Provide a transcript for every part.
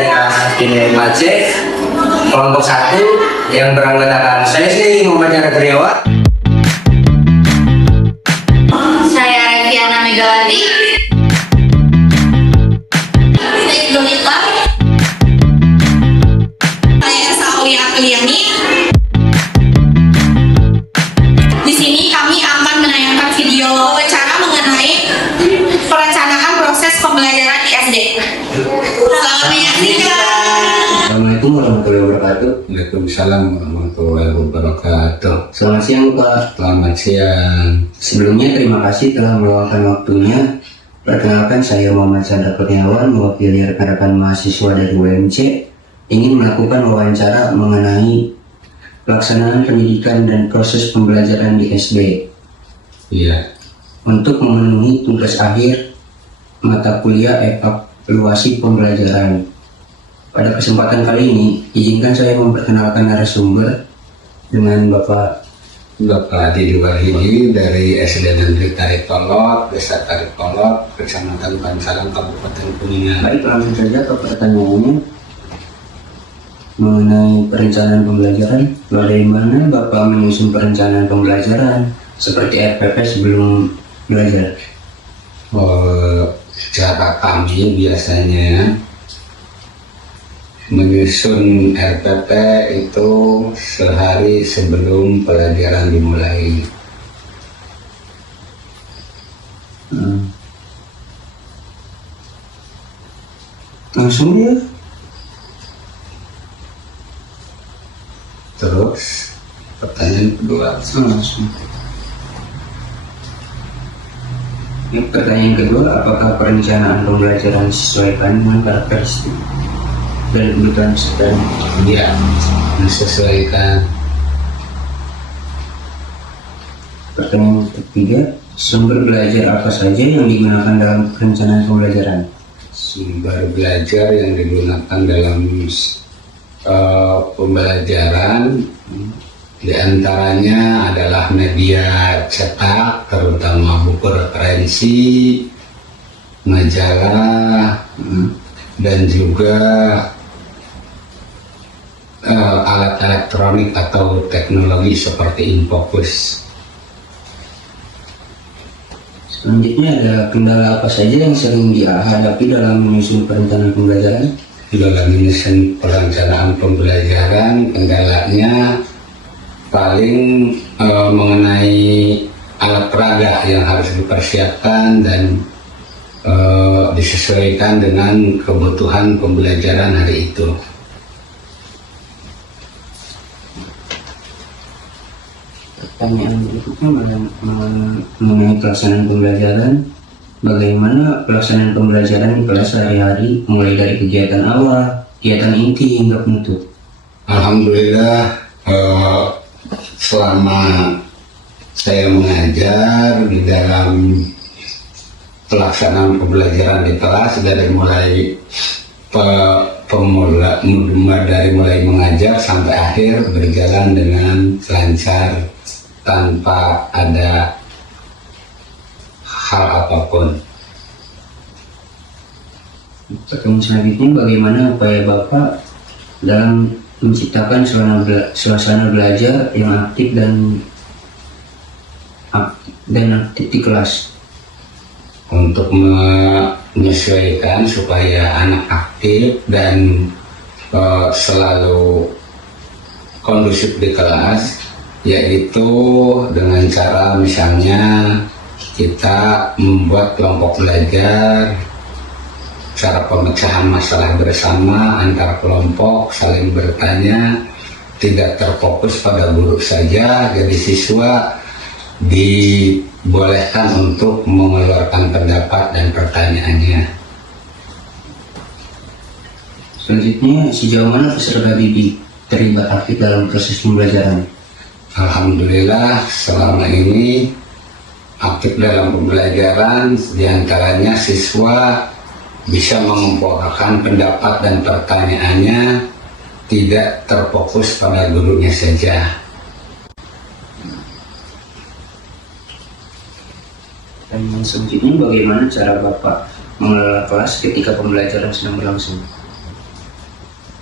saya Kini Mace, kelompok 1 yang beranggotakan saya sendiri Muhammad Negriawan. Saya Rekiana Megawati. Saya Donita. Saya Esa Aulia Apriliani. Di sini kami akan menayangkan video wawancara mengenai perencanaan proses pembelajaran di SD. Selamat menyaksikan. Assalamualaikum warahmatullahi wabarakatuh. Waalaikumsalam warahmatullahi wabarakatuh. Selamat siang Pak. Selamat siang. Sebelumnya terima kasih telah meluangkan waktunya. Perkenalkan saya Muhammad Chandra Kurniawan, mewakili rekan-rekan mahasiswa dari UMC, ingin melakukan wawancara mengenai pelaksanaan pendidikan dan proses pembelajaran di SD. Iya. Untuk memenuhi tugas akhir mata kuliah evaluasi pembelajaran. Pada kesempatan kali ini, izinkan saya memperkenalkan narasumber dengan Bapak Adi Wahidi dari SD Negeri Tarikolot, Desa Tarikolot, Kecamatan Pancalang, Kabupaten Kuningan. Baik, langsung saja ke pertanyaannya mengenai perencanaan pembelajaran. Bagaimana Bapak menyusun perencanaan pembelajaran seperti RPP sebelum belajar? Cara kami biasanya menyusun RPP itu sehari sebelum pelajaran dimulai. Langsung ya. Terus pertanyaan kedua. Langsung. Pertanyaan kedua, apakah perencanaan pembelajaran disesuaikan dengan karakteristik dan kebutuhan peserta? Ya, disesuaikan. Pertanyaan ketiga, sumber belajar apa saja yang digunakan dalam perencanaan pembelajaran? Sumber belajar yang digunakan dalam pembelajaran diantaranya adalah media cetak, terutama buku referensi, majalah, dan juga alat elektronik atau teknologi seperti Infocus. Selanjutnya ada kendala apa saja yang sering dihadapi dalam menyusun perencanaan pembelajaran? Dalam menyusun perencanaan pembelajaran, kendalanya paling mengenai alat peraga yang harus dipersiapkan dan disesuaikan dengan kebutuhan pembelajaran hari itu. Pertanyaan berikutnya mengenai pelaksanaan pembelajaran. Bagaimana pelaksanaan pembelajaran di kelas sehari-hari, mulai dari kegiatan awal, kegiatan inti hingga penutup? Alhamdulillah, selama saya mengajar di dalam pelaksanaan pembelajaran di kelas dari mulai dari mulai mengajar sampai akhir berjalan dengan lancar tanpa ada hal apapun. Pertanyaan selanjutnya, bagaimana upaya Bapak dalam menciptakan suasana belajar yang aktif dan aktif di kelas? Untuk menyesuaikan supaya anak aktif dan selalu kondusif di kelas, yaitu dengan cara misalnya kita membuat kelompok belajar, cara pemecahan masalah bersama antar kelompok, saling bertanya, tidak terfokus pada guru saja, jadi siswa dibolehkan untuk mengeluarkan pendapat dan pertanyaannya. Selanjutnya, sejauh mana peserta didik terlibat aktif dalam proses pembelajaran? Alhamdulillah, selama ini aktif dalam pembelajaran, diantaranya siswa bisa mengemukakan pendapat dan pertanyaannya, tidak terfokus pada gurunya saja. Dan yang selanjutnya, bagaimana cara Bapak mengelola kelas ketika pembelajaran sedang berlangsung?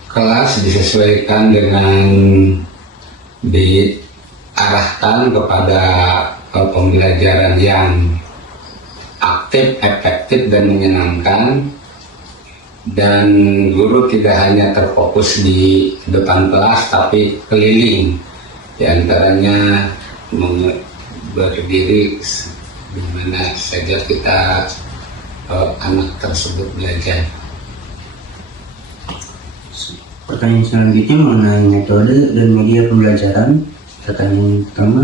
kelas disesuaikan dengan diarahkan kepada pembelajaran yang aktif, efektif, dan menyenangkan, dan guru tidak hanya terfokus di depan kelas tapi keliling, diantaranya berdiri di mana saja kita anak tersebut belajar. Pertanyaan selanjutnya mengenai metode dan media pembelajaran. Pertanyaan pertama,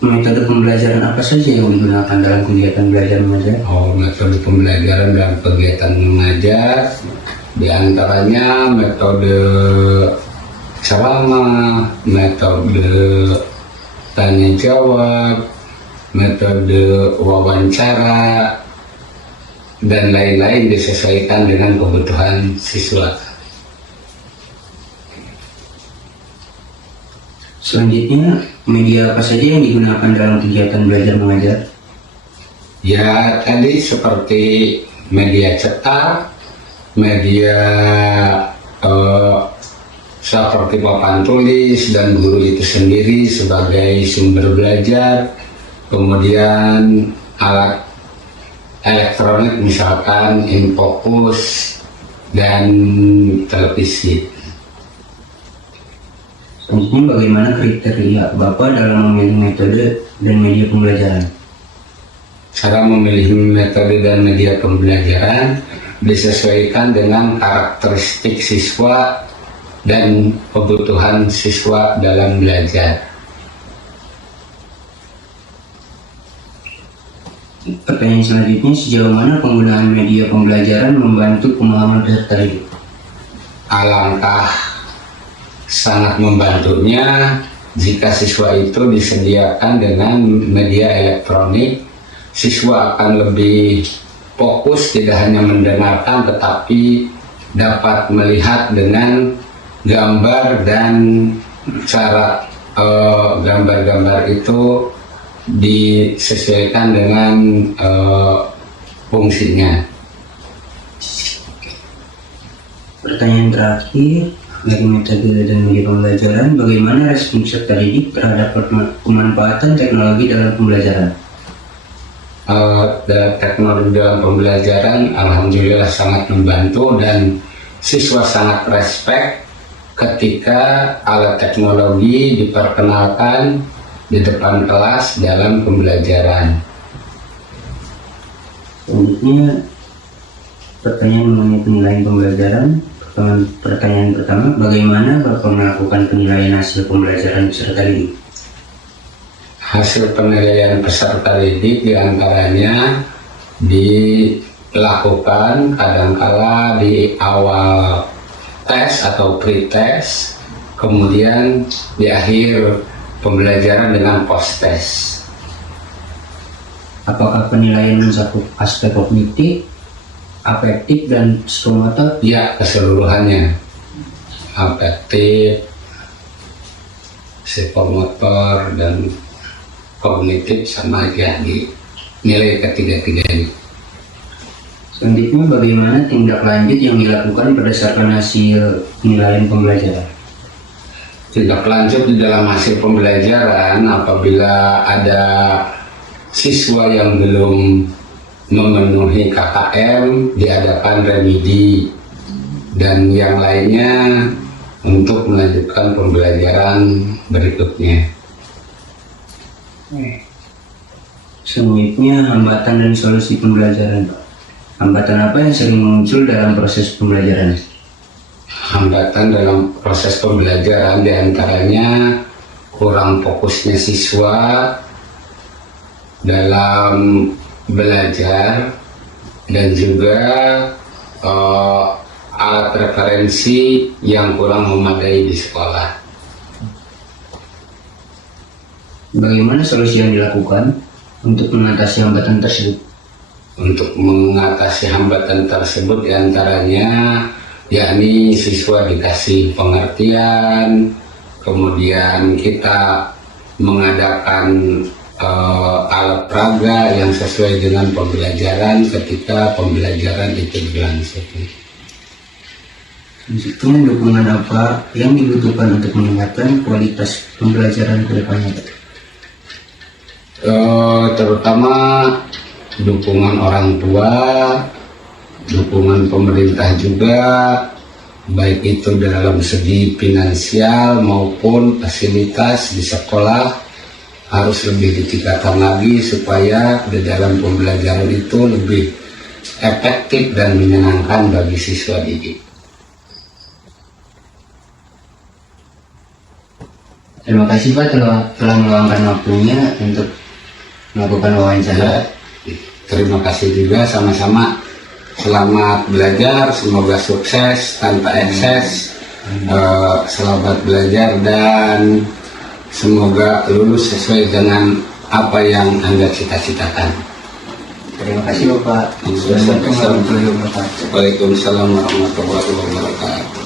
metode pembelajaran apa saja yang digunakan dalam kegiatan belajar mengajar? Metode pembelajaran dalam kegiatan mengajar diantaranya metode ceramah, metode tanya jawab, metode wawancara, dan lain-lain disesuaikan dengan kebutuhan siswa. Selanjutnya, media apa saja yang digunakan dalam kegiatan belajar mengajar? Ya, tadi seperti media cetak, media seperti papan tulis dan guru itu sendiri sebagai sumber belajar, kemudian alat elektronik misalkan infocus dan televisi. Selanjutnya, bagaimana kriteria Bapak dalam memilih metode dan media pembelajaran? Cara memilih metode dan media pembelajaran disesuaikan dengan karakteristik siswa dan kebutuhan siswa dalam belajar. Pertanyaan selanjutnya, sejauh mana penggunaan media pembelajaran membantu pemahaman peserta didik? Alangkah sangat membantunya jika siswa itu disediakan dengan media elektronik. Siswa akan lebih fokus, tidak hanya mendengarkan tetapi dapat melihat dengan gambar, dan cara gambar-gambar itu disesuaikan dengan fungsinya. Pertanyaan terakhir, dari metode dan media pembelajaran, bagaimana respon peserta didik terhadap pemanfaatan teknologi dalam pembelajaran? Teknologi dalam pembelajaran alhamdulillah sangat membantu, dan siswa sangat respect ketika alat teknologi diperkenalkan di depan kelas dalam pembelajaran. Selanjutnya, pertanyaan mengenai penilaian pembelajaran. Pertanyaan pertama, bagaimana Bapak melakukan penilaian hasil pembelajaran peserta didik? Hasil penilaian peserta didik diantaranya dilakukan kadangkala di awal tes atau pre-test, kemudian di akhir pembelajaran dengan post-test. Apakah penilaian mencakup aspek kognitif, afektif, dan psikomotor? Ya, keseluruhannya. Afektif, psikomotor, dan kognitif sama aja di nilai ketiga-tiganya. Selanjutnya, bagaimana tindak lanjut yang dilakukan berdasarkan hasil penilaian pembelajaran? Tindak lanjut di dalam hasil pembelajaran, apabila ada siswa yang belum memenuhi KKM, diadakan remedi, dan yang lainnya untuk melanjutkan pembelajaran berikutnya. Selanjutnya, hambatan dan solusi pembelajaran. Hambatan apa yang sering muncul dalam proses pembelajaran? Hambatan dalam proses pembelajaran diantaranya kurang fokusnya siswa dalam belajar, dan juga alat referensi yang kurang memadai di sekolah. Bagaimana solusi yang dilakukan untuk mengatasi hambatan tersebut? Untuk mengatasi hambatan tersebut diantaranya yakni siswa dikasih pengertian, kemudian kita mengadakan alat peraga yang sesuai dengan pembelajaran ketika pembelajaran itu berlangsung. Kemudian dukungan apa yang dibutuhkan untuk meningkatkan kualitas pembelajaran ke depannya, Pak? Terutama dukungan orang tua, dukungan pemerintah juga, baik itu dalam segi finansial maupun fasilitas di sekolah harus lebih ditingkatkan lagi supaya di dalam pembelajaran itu lebih efektif dan menyenangkan bagi siswa didik. Terima kasih Pak telah meluangkan waktunya untuk melakukan wawancara. Terima kasih juga, sama-sama. Selamat belajar, semoga sukses tanpa ekses. Selamat belajar dan semoga lulus sesuai dengan apa yang Anda cita-citakan. Terima kasih Bapak. Waalaikumsalam warahmatullahi wabarakatuh.